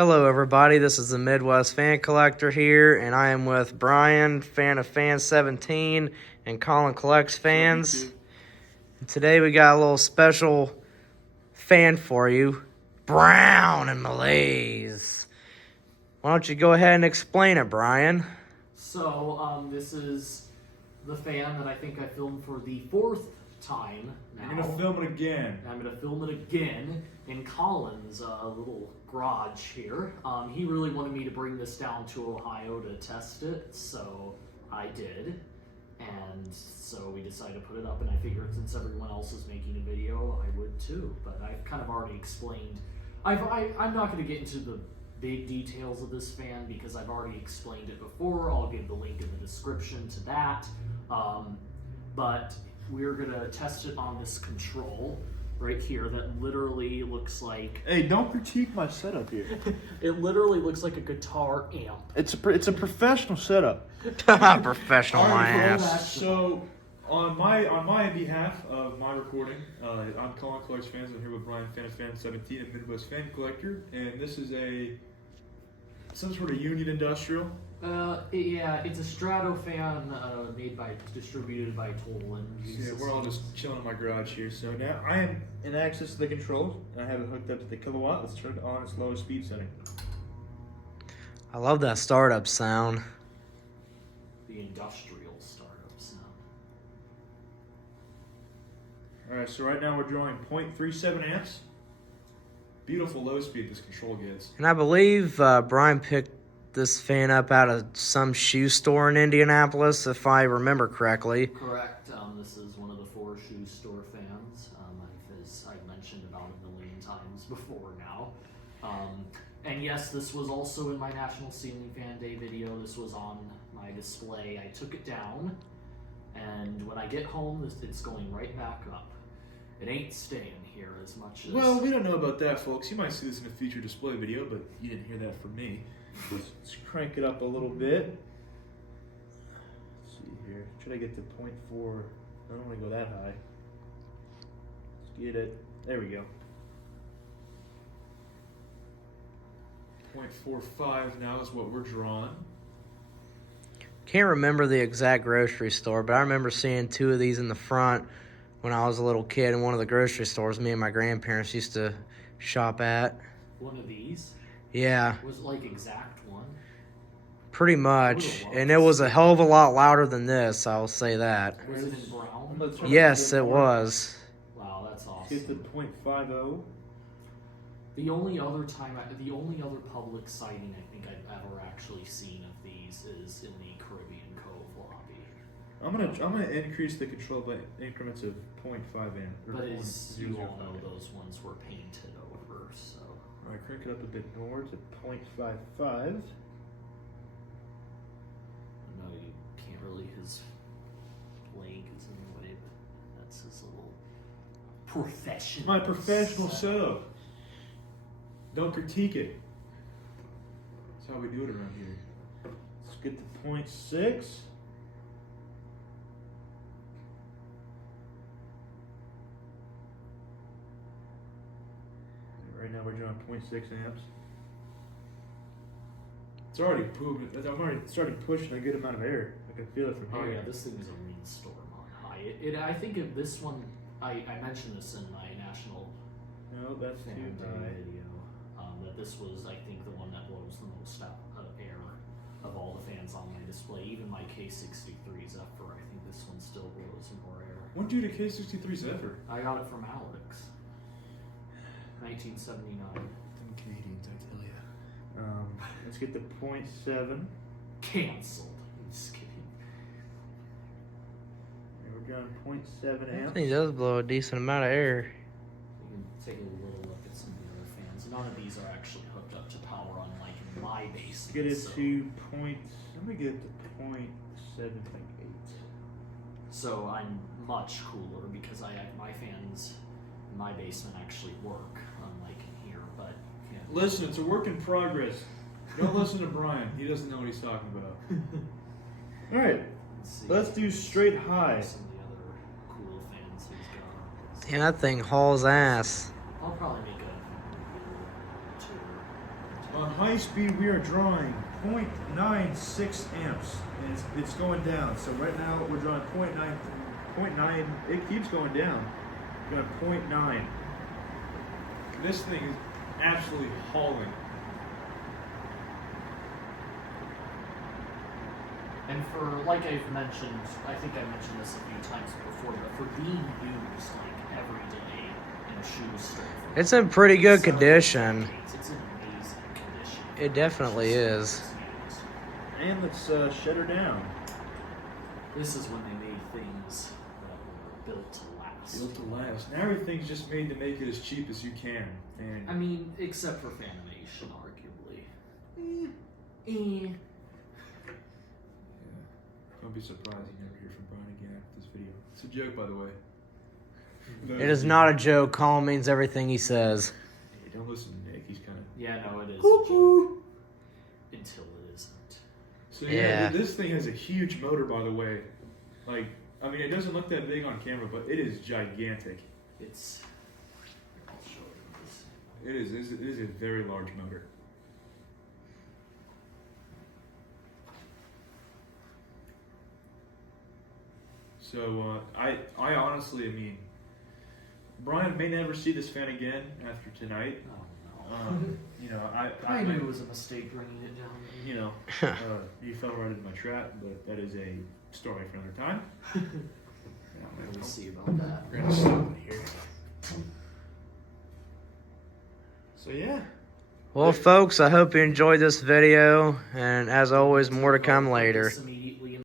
Hello everybody, this is the Midwest Fan Collector here, and I am with Brian, fan of Fan 17, and Colin Collects Fans. And today we got a little special fan for you, Brown and Malaise. Why don't you go ahead and explain it, Brian? So, this is the fan that I think I filmed for the fourth time now. You're gonna film it again. I'm gonna film it again in Colin's little garage here. He really wanted me to bring this down to Ohio to test it, so I did. And so we decided to put it up, and I figured since everyone else is making a video, I would too. But I've kind of already explained. I'm not going to get into the big details of this fan because I've already explained it before. I'll give the link in the description to that. But we're going to test it on this control right here that literally looks like... Hey, don't critique my setup here. It literally looks like a guitar amp. It's a professional setup. Professional my ass. So, on my behalf of my recording, I'm Colin Collects Fans. I'm here with Brian, fan of Fan 17, a Midwest Fan Collector, and this is some sort of Union Industrial. Yeah, it's a StratoFan distributed by Total. So yeah, we're all just chilling in my garage here. So now I am in access to the controls, and I have it hooked up to the kilowatt. Let's turn it on its lowest speed setting. I love that startup sound. The industrial startup sound. Alright, so right now we're drawing 0.37 amps. Beautiful low speed this control gets. And I believe Brian picked this fan up out of some shoe store in Indianapolis, if I remember correctly. Correct. This is one of the 4 shoe store fans. As I've mentioned about it a million times before now. And yes, this was also in my National Ceiling Fan Day video. This was on my display. I took it down, and when I get home, it's going right back up. It ain't staying here as much as... Well, we don't know about that, folks. You might see this in a future display video, but you didn't hear that from me. Let's crank it up a little bit. Let's see here. Should I get to 0.4? I don't want to go that high. Let's get it. There we go. 0.45 now is what we're drawing. Can't remember the exact grocery store, but I remember seeing 2 of these in the front when I was a little kid in one of the grocery stores me and my grandparents used to shop at. One of these? Yeah. Was it like exact one? Pretty much. And it was a hell of a lot louder than this, I'll say that. Was it in brown? Yes, it was. Wow, that's awesome. Get to 0.50. The only other public sighting I think I've ever actually seen of these is in the Caribbean Cove lobby. I'm gonna increase the control by increments of 0.5 amp. But as you all know, those ones were painted over, so. Alright, crank it up a bit more to 0.55. No, you can't really, his leg is in the way, but that's his little professional. My professional setup. Don't critique it. That's how we do it around here. Let's get to 0.6. Right now we're drawing 0.6 amps. It's already moving. I'm already starting pushing a good amount of air. I can feel it from Oh here. yeah, this thing is a rainstorm on high. I think of this one, I mentioned this in my national No, that's fan too day high. video, that this was, I think, the one that blows the most out of air of all the fans on my display. Even my K63 Zephyr, I think this one still blows more air. When did you get a K63 Zephyr? I got it from Alex. 1979. Them Canadians, I tell ya. Let's get to 0.7. Cancelled. I'm just kidding. And we're drawing 0.7 I amps. think it does blow a decent amount of air. You can take a little look at some of the other fans. None of these are actually hooked up to power, unlike in my basement. Get it so. to point. I'm gonna get it to 0.78. So I'm much cooler because my fans in my basement actually work, unlike in here. But yeah. Listen, it's a work in progress. Don't listen to Brian. He doesn't know what he's talking about. All right, let's do straight high. Some of the other cool fans he's got. Damn, that thing hauls ass. I'll probably make a tour. On high speed, we are drawing 0.96 amps, and it's going down. So right now we're drawing 0.9. It keeps going down. We're going 0.9. This thing is absolutely hauling. And for, like I've mentioned, I think I mentioned this a few times before, but for being used like every day in a shoe store. It's in pretty good condition. It's in amazing condition. It definitely is. And let's shut her down. This is when they made things that were built to last. Built to last. Now everything's just made to make it as cheap as you can. And I mean, except for Fanimation, arguably. Don't be surprised you never hear from Brian again after this video. It's a joke, by the way. It is not a joke. Colin means everything he says. Hey, don't listen to Nick. He's kind of. Yeah, no, it is a joke. Until it isn't. So Yeah. this thing has a huge motor, by the way. Like, I mean, it doesn't look that big on camera, but it is gigantic. It's. I'll show you this. It is a very large motor. So I honestly, I mean, Brian may never see this fan again after tonight. Oh no. You know, I knew it was a mistake bringing it down. You know, he fell right into my trap, but that is a story for another time. We'll see about that. We're gonna stop it here. So yeah. Well, folks, I hope you enjoyed this video, and as always, more to come later. Some